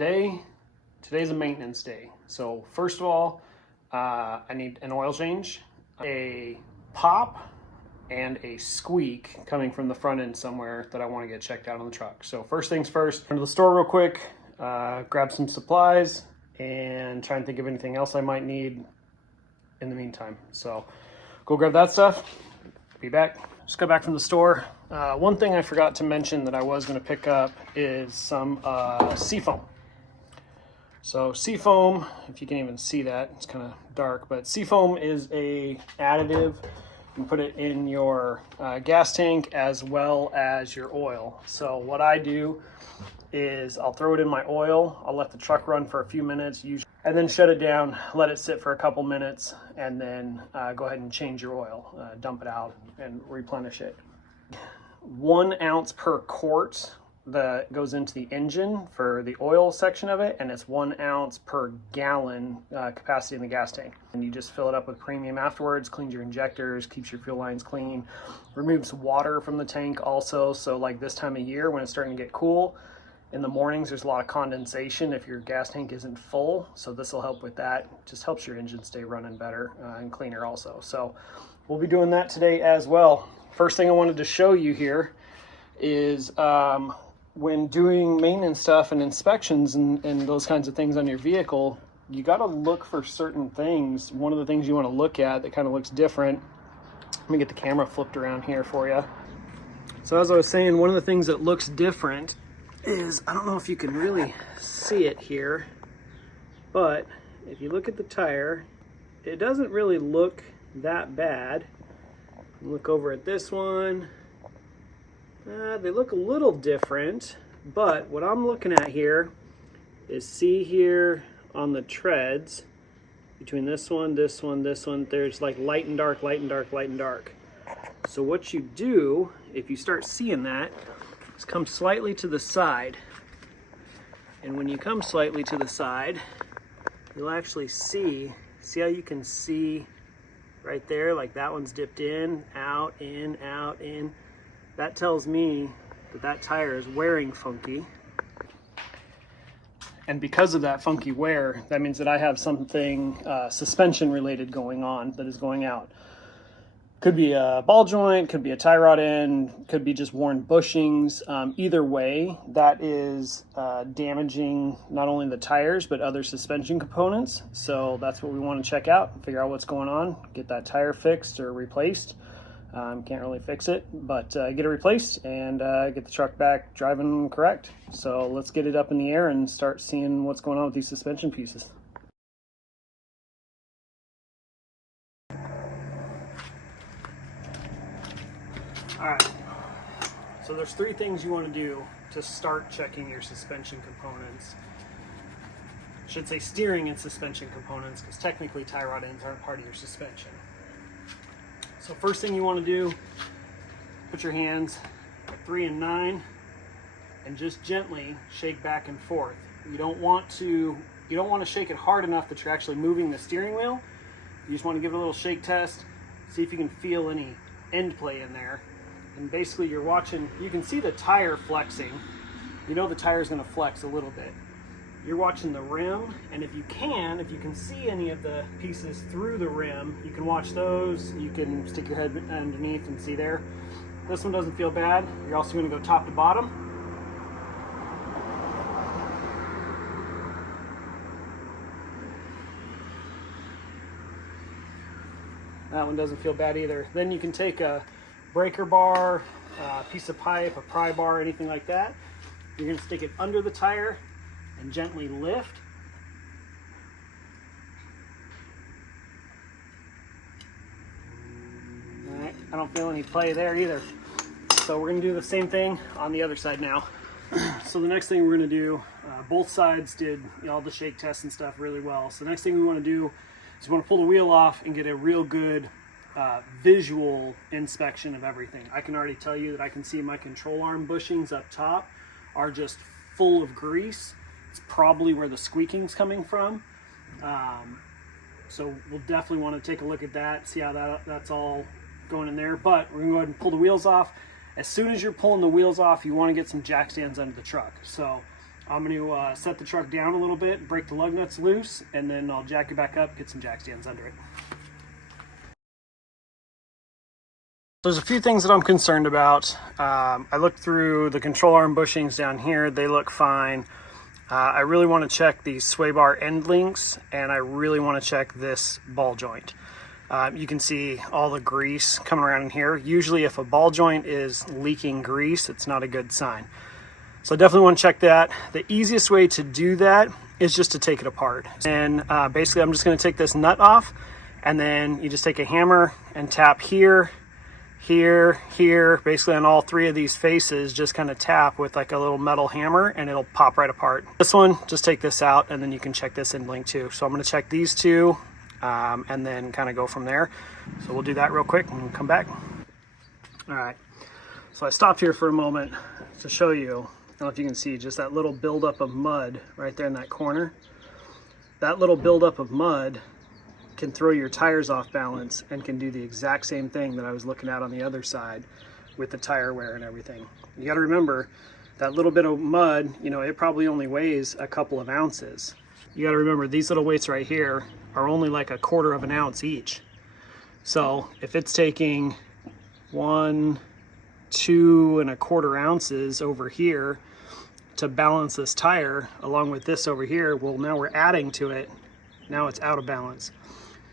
today's a maintenance day. So first of all, I need an oil change, a pop, and a squeak coming from the front end somewhere that I want to get checked out on the truck. So first things first, run to the store real quick, grab some supplies, and try and think of anything else I might need in the meantime. So go grab that stuff, be back. Just got back from the store. One thing I forgot to mention that I was going to pick up is some seafoam. So seafoam, if you can even see that, it's kind of dark, but seafoam is a additive. You can put it in your gas tank as well as your oil. So what I do is I'll throw it in my oil, I'll let the truck run for a few minutes, and then shut it down, let it sit for a couple minutes, and then go ahead and change your oil, dump it out and replenish it. 1 ounce per quart that goes into the engine for the oil section of it, and it's 1 ounce per gallon capacity in the gas tank. And you just fill it up with premium afterwards, cleans your injectors, keeps your fuel lines clean, removes water from the tank also. So like this time of year when it's starting to get cool, in the mornings there's a lot of condensation if your gas tank isn't full, so this will help with that. Just helps your engine stay running better and cleaner also. So we'll be doing that today as well. First thing I wanted to show you here is when doing maintenance stuff and inspections and those kinds of things on your vehicle, you got to look for certain things. One of the things you want to look at that kind of looks different, let me get the camera flipped around here for you. So as I was saying, one of the things that looks different is, I don't know if you can really see it here, but if you look at the tire, it doesn't really look that bad. Look over at this one. They look a little different, but what I'm looking at here is, see here on the treads, between this one, this one, this one, there's like light and dark, light and dark, light and dark. So what you do, if you start seeing that, is come slightly to the side. And when you come slightly to the side, you'll actually see how you can see right there, like that one's dipped in, out, in, out, in. That tells me that that tire is wearing funky. And because of that funky wear, that means that I have something suspension related going on that is going out. Could be a ball joint, could be a tie rod end, could be just worn bushings. Either way, that is damaging not only the tires, but other suspension components. So that's what we want to check out, figure out what's going on, get that tire fixed or replaced. Can't really fix it, but get it replaced and get the truck back driving correct. So let's get it up in the air and start seeing what's going on with these suspension pieces. All right, so there's 3 things you want to do to start checking your suspension components. I should say steering and suspension components, because technically tie rod ends aren't part of your suspension. So first thing you want to do, put your hands at 3 and 9 and just gently shake back and forth. You don't want to shake it hard enough that you're actually moving the steering wheel. You just want to give it a little shake test, see if you can feel any end play in there. And basically you're watching, you can see the tire flexing. You know the tire is going to flex a little bit. You're watching the rim, and if you can see any of the pieces through the rim, you can watch those. You can stick your head underneath and see there. This one doesn't feel bad. You're also going to go top to bottom. That one doesn't feel bad either. Then you can take a breaker bar, a piece of pipe, a pry bar, anything like that. You're going to stick it under the tire and gently lift. All right, I don't feel any play there either. So we're going to do the same thing on the other side now. So the next thing we're going to do, both sides did all the shake tests and stuff really well. So the next thing we want to do is we want to pull the wheel off and get a real good visual inspection of everything. I can already tell you that I can see my control arm bushings up top are just full of grease. It's probably where the squeaking's coming from. So we'll definitely want to take a look at that, see how that's all going in there. But we're going to go ahead and pull the wheels off. As soon as you're pulling the wheels off, you want to get some jack stands under the truck. So I'm going to set the truck down a little bit, break the lug nuts loose, and then I'll jack it back up, get some jack stands under it. There's a few things that I'm concerned about. I looked through the control arm bushings down here. They look fine. I really want to check these sway bar end links, and I really want to check this ball joint. You can see all the grease coming around in here. Usually if a ball joint is leaking grease, it's not a good sign. So I definitely want to check that. The easiest way to do that is just to take it apart. And basically I'm just going to take this nut off, and then you just take a hammer and tap here, here, basically on all three of these faces. Just kind of tap with like a little metal hammer and it'll pop right apart. This one, just take this out and then you can check this end link too. So I'm going to check these two and then kind of go from there. So we'll do that real quick and come back. All right, so I stopped here for a moment to show you. I don't know if you can see just that little buildup of mud right there in that corner. That little buildup of mud can throw your tires off balance and can do the exact same thing that I was looking at on the other side with the tire wear and everything. You got to remember that little bit of mud, you know, it probably only weighs a couple of ounces. You got to remember these little weights right here are only like 1/4 of an ounce each. So if it's taking 1, 2 1/4 ounces over here to balance this tire along with this over here, well, now we're adding to it. Now it's out of balance.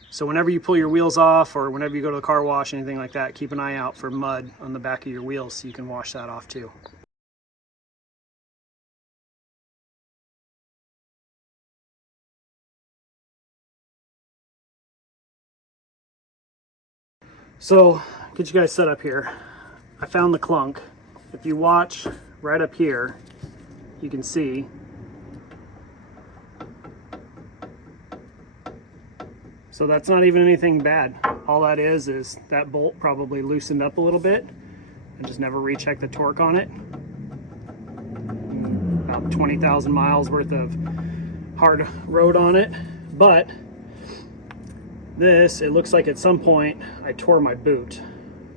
So whenever you pull your wheels off or whenever you go to the car wash, anything like that, keep an eye out for mud on the back of your wheels so you can wash that off too. So get you guys set up here. I found the clunk. If you watch right up here, you can see so that's not even anything bad. All that is that bolt probably loosened up a little bit. I just never rechecked the torque on it. About 20,000 miles worth of hard road on it. But this, it looks like at some point I tore my boot.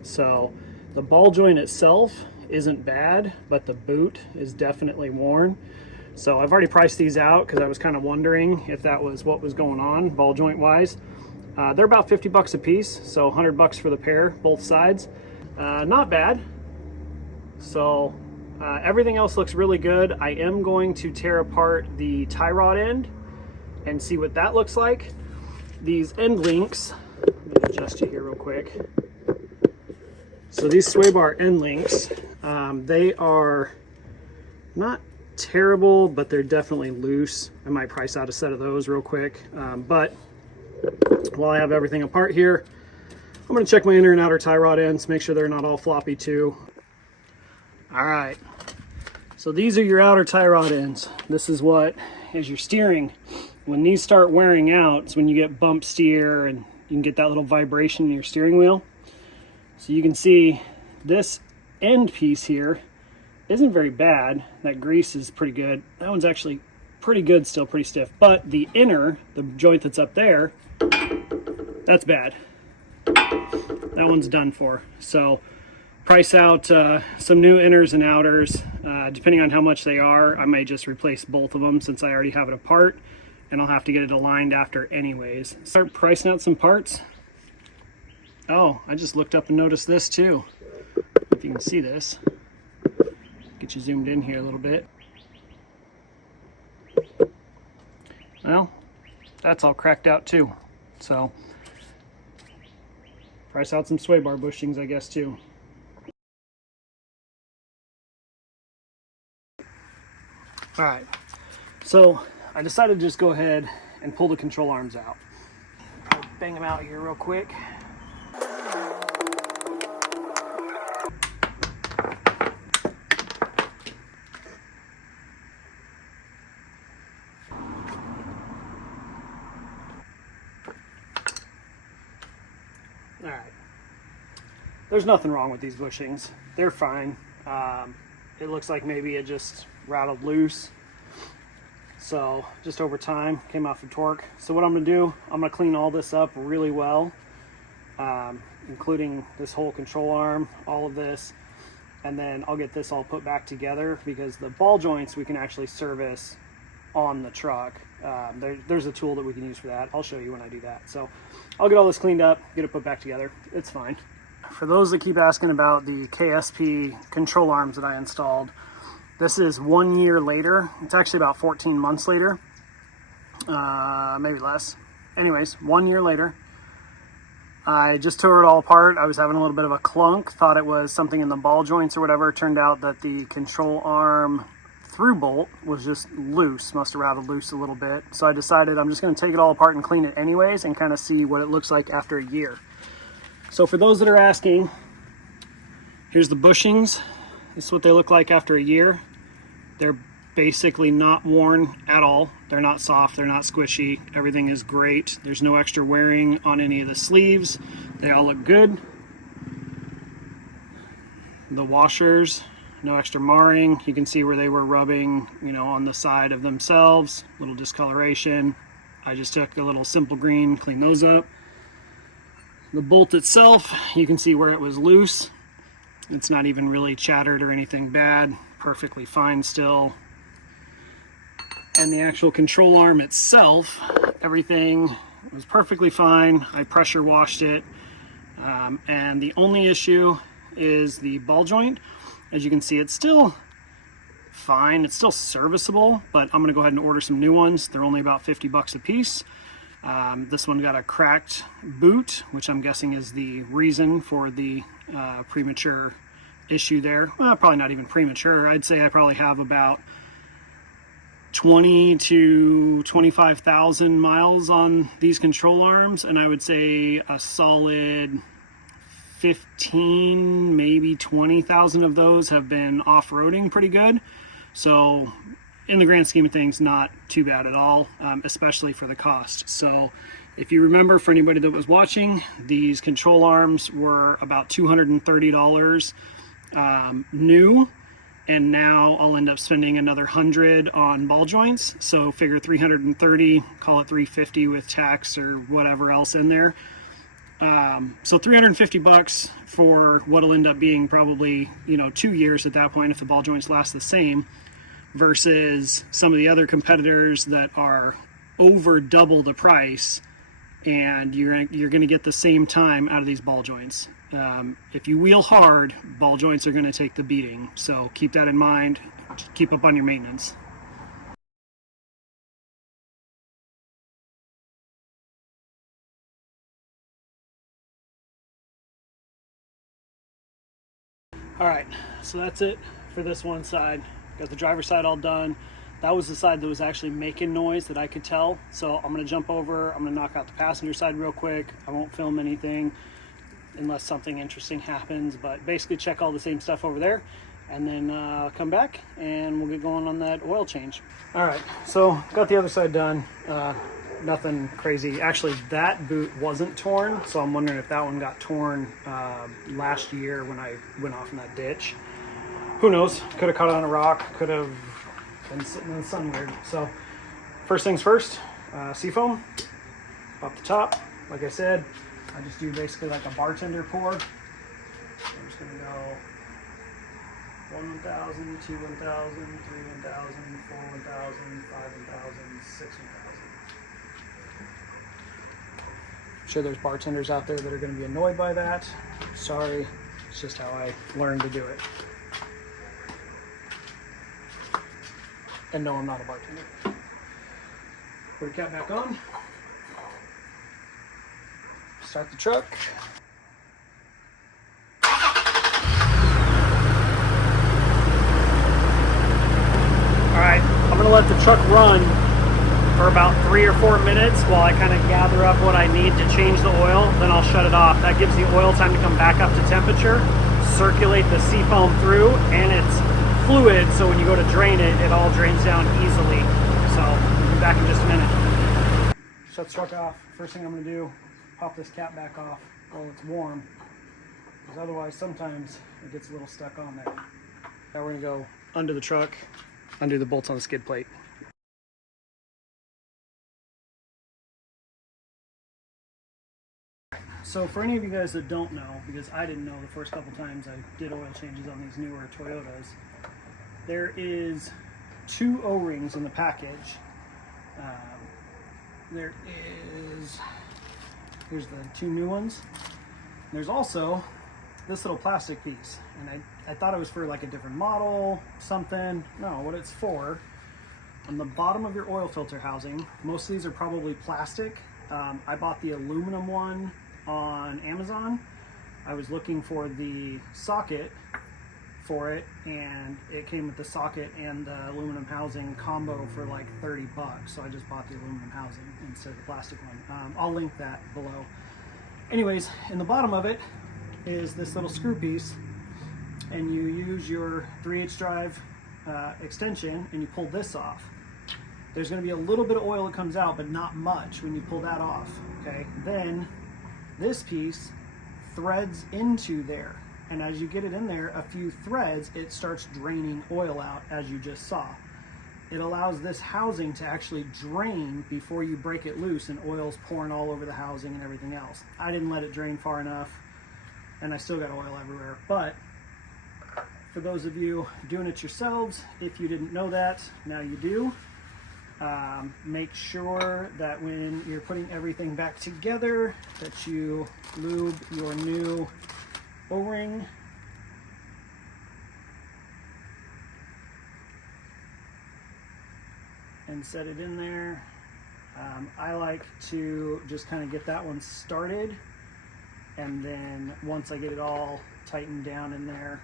So the ball joint itself isn't bad, but the boot is definitely worn. So I've already priced these out because I was kind of wondering if that was what was going on ball joint wise. They're about 50 bucks a piece, so 100 bucks for the pair, both sides. Not bad. So everything else looks really good. I am going to tear apart the tie rod end and see what that looks like. These end links, let me adjust you here real quick. So these sway bar end links, they are not terrible, but they're definitely loose. I might price out a set of those real quick. But while I have everything apart here, I'm going to check my inner and outer tie rod ends, make sure they're not all floppy too. All right, so these are your outer tie rod ends. This is what is your steering. When these start wearing out, it's when you get bump steer and you can get that little vibration in your steering wheel. So you can see this end piece here isn't very bad. That grease is pretty good. That one's actually pretty good, still pretty stiff. But the inner, the joint that's up there, that's bad. That one's done for. So price out some new inners and outers. Depending on how much they are, I may just replace both of them since I already have it apart, and I'll have to get it aligned after anyways. Start pricing out some parts. Oh, I just looked up and noticed this too. If you can see this. Get you zoomed in here a little bit. Well, that's all cracked out too. So, price out some sway bar bushings, I guess, too. All right, so I decided to just go ahead and pull the control arms out. I'll bang them out here real quick. All right, there's nothing wrong with these bushings. They're fine. It looks like maybe it just rattled loose. So just over time, came off of torque. So what I'm gonna do, I'm gonna clean all this up really well, including this whole control arm, all of this. and then I'll get this all put back together, because the ball joints we can actually service on the truck. There's a tool that we can use for that. I'll show you when I do that. So I'll get all this cleaned up, get it put back together. It's fine. For those that keep asking about the KSP control arms that I installed, this is 1 year later. It's actually about 14 months later, maybe less. Anyways, 1 year later. I just tore it all apart. I was having a little bit of a clunk, thought it was something in the ball joints or whatever. It turned out that the control arm through bolt was just loose, must have rattled loose a little bit. So I decided I'm just going to take it all apart and clean it anyways and kind of see what it looks like after a year. So for those that are asking, here's the bushings. This is what they look like after a year. They're basically not worn at all. They're not soft, they're not squishy. Everything is great. There's no extra wearing on any of the sleeves. They all look good. The washers, no extra marring. You can see where they were rubbing, you know, on the side of themselves. Little discoloration. I just took a little simple green, cleaned those up. The bolt itself, you can see where it was loose. It's not even really chattered or anything bad. Perfectly fine still. And the actual control arm itself, everything was perfectly fine. I pressure washed it. And the only issue is the ball joint. As you can see, it's still fine. It's still serviceable, but I'm gonna go ahead and order some new ones. They're only about 50 bucks a piece. This one got a cracked boot, which I'm guessing is the reason for the premature issue there. Well, probably not even premature. I'd say I probably have about 20 to 25,000 miles on these control arms, and I would say a solid 15, maybe 20,000 of those have been off-roading pretty good. So in the grand scheme of things, not too bad at all, especially for the cost. So if you remember, for anybody that was watching, these control arms were about $230 new, and now I'll end up spending another 100 on ball joints. So figure 330, call it 350 with tax or whatever else in there. So 350 bucks for what'll end up being probably, you know, 2 years at that point if the ball joints last the same, versus some of the other competitors that are over double the price, and you're going to get the same time out of these ball joints. If you wheel hard, ball joints are going to take the beating. So keep that in mind. Keep up on your maintenance. All right, so that's it for this one side. Got the driver's side all done. That was the side that was actually making noise that I could tell. So I'm gonna jump over, I'm gonna knock out the passenger side real quick. I won't film anything unless something interesting happens, but basically check all the same stuff over there, and then come back and we'll get going on that oil change. All right, so got the other side done. Nothing crazy. Actually, that boot wasn't torn, so I'm wondering if that one got torn last year when I went off in that ditch. Who knows? Could have caught it on a rock, could have been sitting in the sun weird. So first things first, seafoam off the top. Like I said, I just do basically like a bartender pour. So I'm just gonna go 1 1,000, 2 1,000, 3 1,000, 4 1,000, 5 1,000, 6 1,000. I'm sure there's bartenders out there that are going to be annoyed by that. Sorry, it's just how I learned to do it. And no, I'm not a bartender. Put the cap back on. Start the truck. Alright, I'm going to let the truck run for about 3 or 4 minutes while I kind of gather up what I need to change the oil. Then I'll shut it off. That gives the oil time to come back up to temperature, circulate the seafoam through, and it's fluid, so when you go to drain it, it all drains down easily. So I'll be back in just a minute. Shut the truck off. First thing I'm going to do, pop this cap back off while it's warm, because otherwise sometimes it gets a little stuck on there. Now we're going to go under the truck, undo the bolts on the skid plate. So for any of you guys that don't know, because I didn't know the first couple times I did oil changes on these newer Toyotas, there is 2 O-rings in the package. Here's the 2 new ones. There's also this little plastic piece, and I thought it was for like a different model, something. No, what it's for, on the bottom of your oil filter housing, most of these are probably plastic. I bought the aluminum one on Amazon. I was looking for the socket for it, and it came with the socket and the aluminum housing combo for like 30 bucks. So I just bought the aluminum housing instead of the plastic one. I'll link that below. Anyways, in the bottom of it is this little screw piece, and you use your 3/8 drive extension and you pull this off. There's going to be a little bit of oil that comes out, but not much when you pull that off. Okay, then this piece threads into there, and as you get it in there a few threads, it starts draining oil out, as you just saw. It allows this housing to actually drain before you break it loose, and oil's pouring all over the housing and everything else. I didn't let it drain far enough, and I still got oil everywhere. But for those of you doing it yourselves, if you didn't know that, now you do. Make sure that when you're putting everything back together that you lube your new O-ring. And set it in there. I like to just kind of get that one started, and then once I get it all tightened down in there,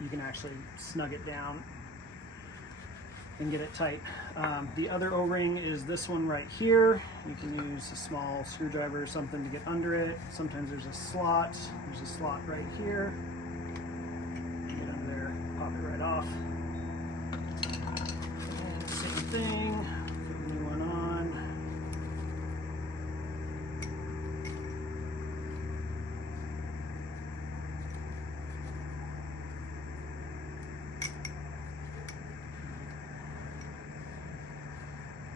you can actually snug it down and get it tight. The other O-ring is this one right here. You can use a small screwdriver or something to get under it. Sometimes there's a slot. There's a slot right here. Get under there, pop it right off. And same thing, put the new one on.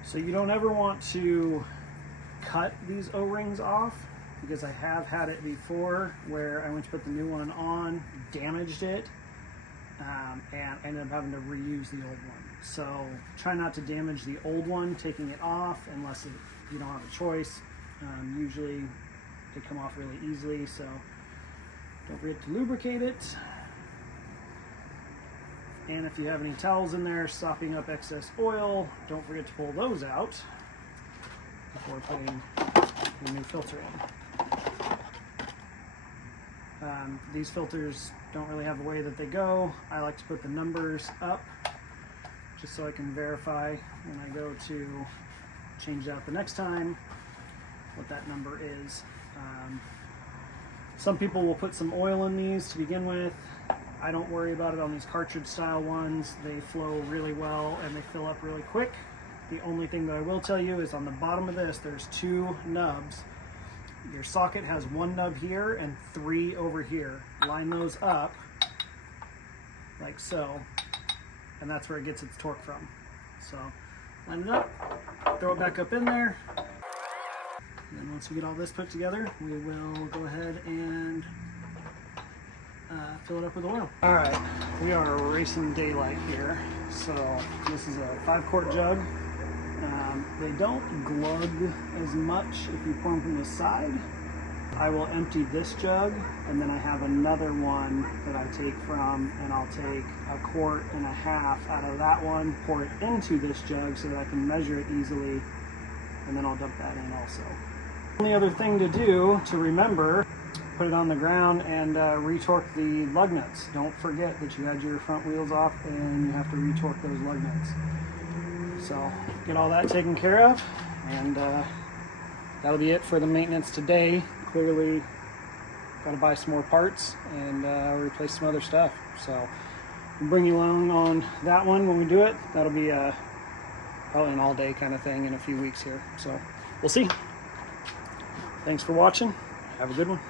So you don't ever want to cut these O-rings off, because I have had it before where I went to put the new one on, damaged it, and ended up having to reuse the old one. So try not to damage the old one taking it off unless you don't have a choice. Usually they come off really easily, so don't forget to lubricate it. And if you have any towels in there sopping up excess oil, don't forget to pull those out before putting the new filter in. These filters don't really have a way that they go. I like to put the numbers up just so I can verify when I go to change it out the next time what that number is. Some people will put some oil in these to begin with. I don't worry about it on these cartridge style ones. They flow really well and they fill up really quick. The only thing that I will tell you is on the bottom of this, there's 2 nubs. Your socket has 1 nub here and 3 over here. Line those up like so, and that's where it gets its torque from. So line it up, throw it back up in there, and then once we get all this put together, we will go ahead and fill it up with oil. All right, we are racing daylight here. So this is a 5-quart jug. They don't glug as much if you pour them from the side. I will empty this jug, and then I have another one that I take from, and I'll take 1.5 quarts out of that one, pour it into this jug so that I can measure it easily, and then I'll dump that in also. The only other thing to do to remember, put it on the ground and retorque the lug nuts. Don't forget that you had your front wheels off and you have to retorque those lug nuts. So get all that taken care of, and that'll be it for the maintenance today. Clearly got to buy some more parts and replace some other stuff. So we'll bring you along on that one when we do it. That'll be probably an all-day kind of thing in a few weeks here. So we'll see. Thanks for watching. Have a good one.